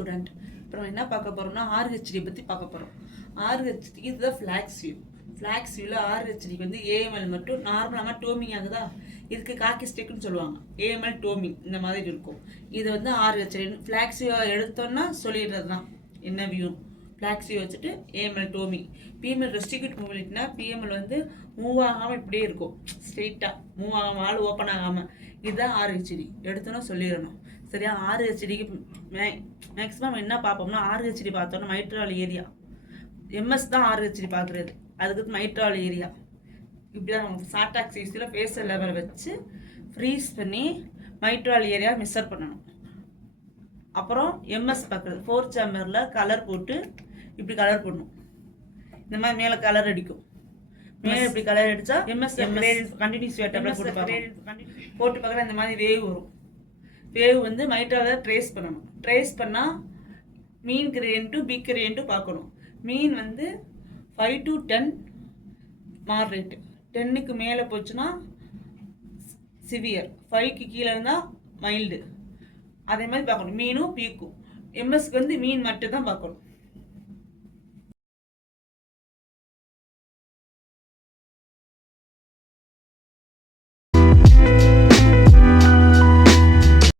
Student. அப்புறம் என்ன பார்க்க போகிறோம்னா ஆர்ஹெச்டி பற்றி பார்க்க போகிறோம். ஆர்ஹெச்டி இதுதான் ஃப்ளாக்ஸ் வியூ. ஃப்ளாக்ஸ் வியூவில் ஆர்ஹெச்டிக்கு வந்து ஏஎம்எல் மட்டும் நார்மலாக டோமிங் ஆகுதா, இதுக்கு காக்கி ஸ்டிக்குன்னு சொல்லுவாங்க. ஏஎம்எல் டோமிங் இந்த மாதிரி இருக்கும். இது வந்து ஆர்ஹெச்டி ஃப்ளாக்ஸ் வியூ எடுத்தோன்னா சொல்லிடுறது தான் என்ன வியூ. ஃப்ளாக்ஸ் வியூ வச்சுட்டு ஏஎம்எல் டோமிங். பிஎம்எல் ரெஸ்ட்ரிக்ட் மூவ்மெண்ட்னா பிஎம்எல் வந்து மூவ் ஆகாமல் இப்படியே இருக்கும், ஸ்ட்ரெயிட்டாக மூவ் ஆகாமல், ஆள் ஓப்பன் ஆகாமல். இதுதான் ஆர்ஹெச்டி எடுத்தோன்னா சொல்லிடணும். சரியா? ஆர்ஹெச்டிக்கு மேக்ஸிமம் என்ன பார்ப்போம்னா, ஆர்ஹெச்டி பார்த்தோன்னா மைட்ரால் ஏரியா, எம்எஸ் தான் ஆர்ஹெச்டி பார்க்குறது. அதுக்கு மைட்ரால் ஏரியா இப்படி தான் சாட்டாக்ஸ் யூஸில் ஃபேஸல் லெவல் வச்சு ஃப்ரீஸ் பண்ணி மைட்ரால் ஏரியா மெஷர் பண்ணணும். அப்புறம் எம்எஸ் பார்க்குறது 4th சேம்பரில் கலர் போட்டு இப்படி கலர் பண்ணணும். இந்த மாதிரி மேலே கலர் அடிக்கும், மேலே இப்படி கலர் அடித்தா எம்எஸ் கண்டினியூஸ் டேப்லெட் போட்டு பார்க்குற இந்த மாதிரி வேவ் வரும். வேவ் வந்து மைட்ராவில் ட்ரேஸ் பண்ணணும். ட்ரேஸ் பண்ணால் மீன் கிரேடியன்ட்டும் பி கிரேடியன்ட்டும் பார்க்கணும். மீன் வந்து 5 to 10 மாட்ரேட்டு, 10க்கு மேலே போச்சுன்னா சிவியர், 5க்கு கீழே இருந்தால் மைல்டு. அதே மாதிரி பார்க்கணும் மீனும் பீக்கும். எம்எஸ்க்கு வந்து மீன் மட்டும் தான் பார்க்கணும்.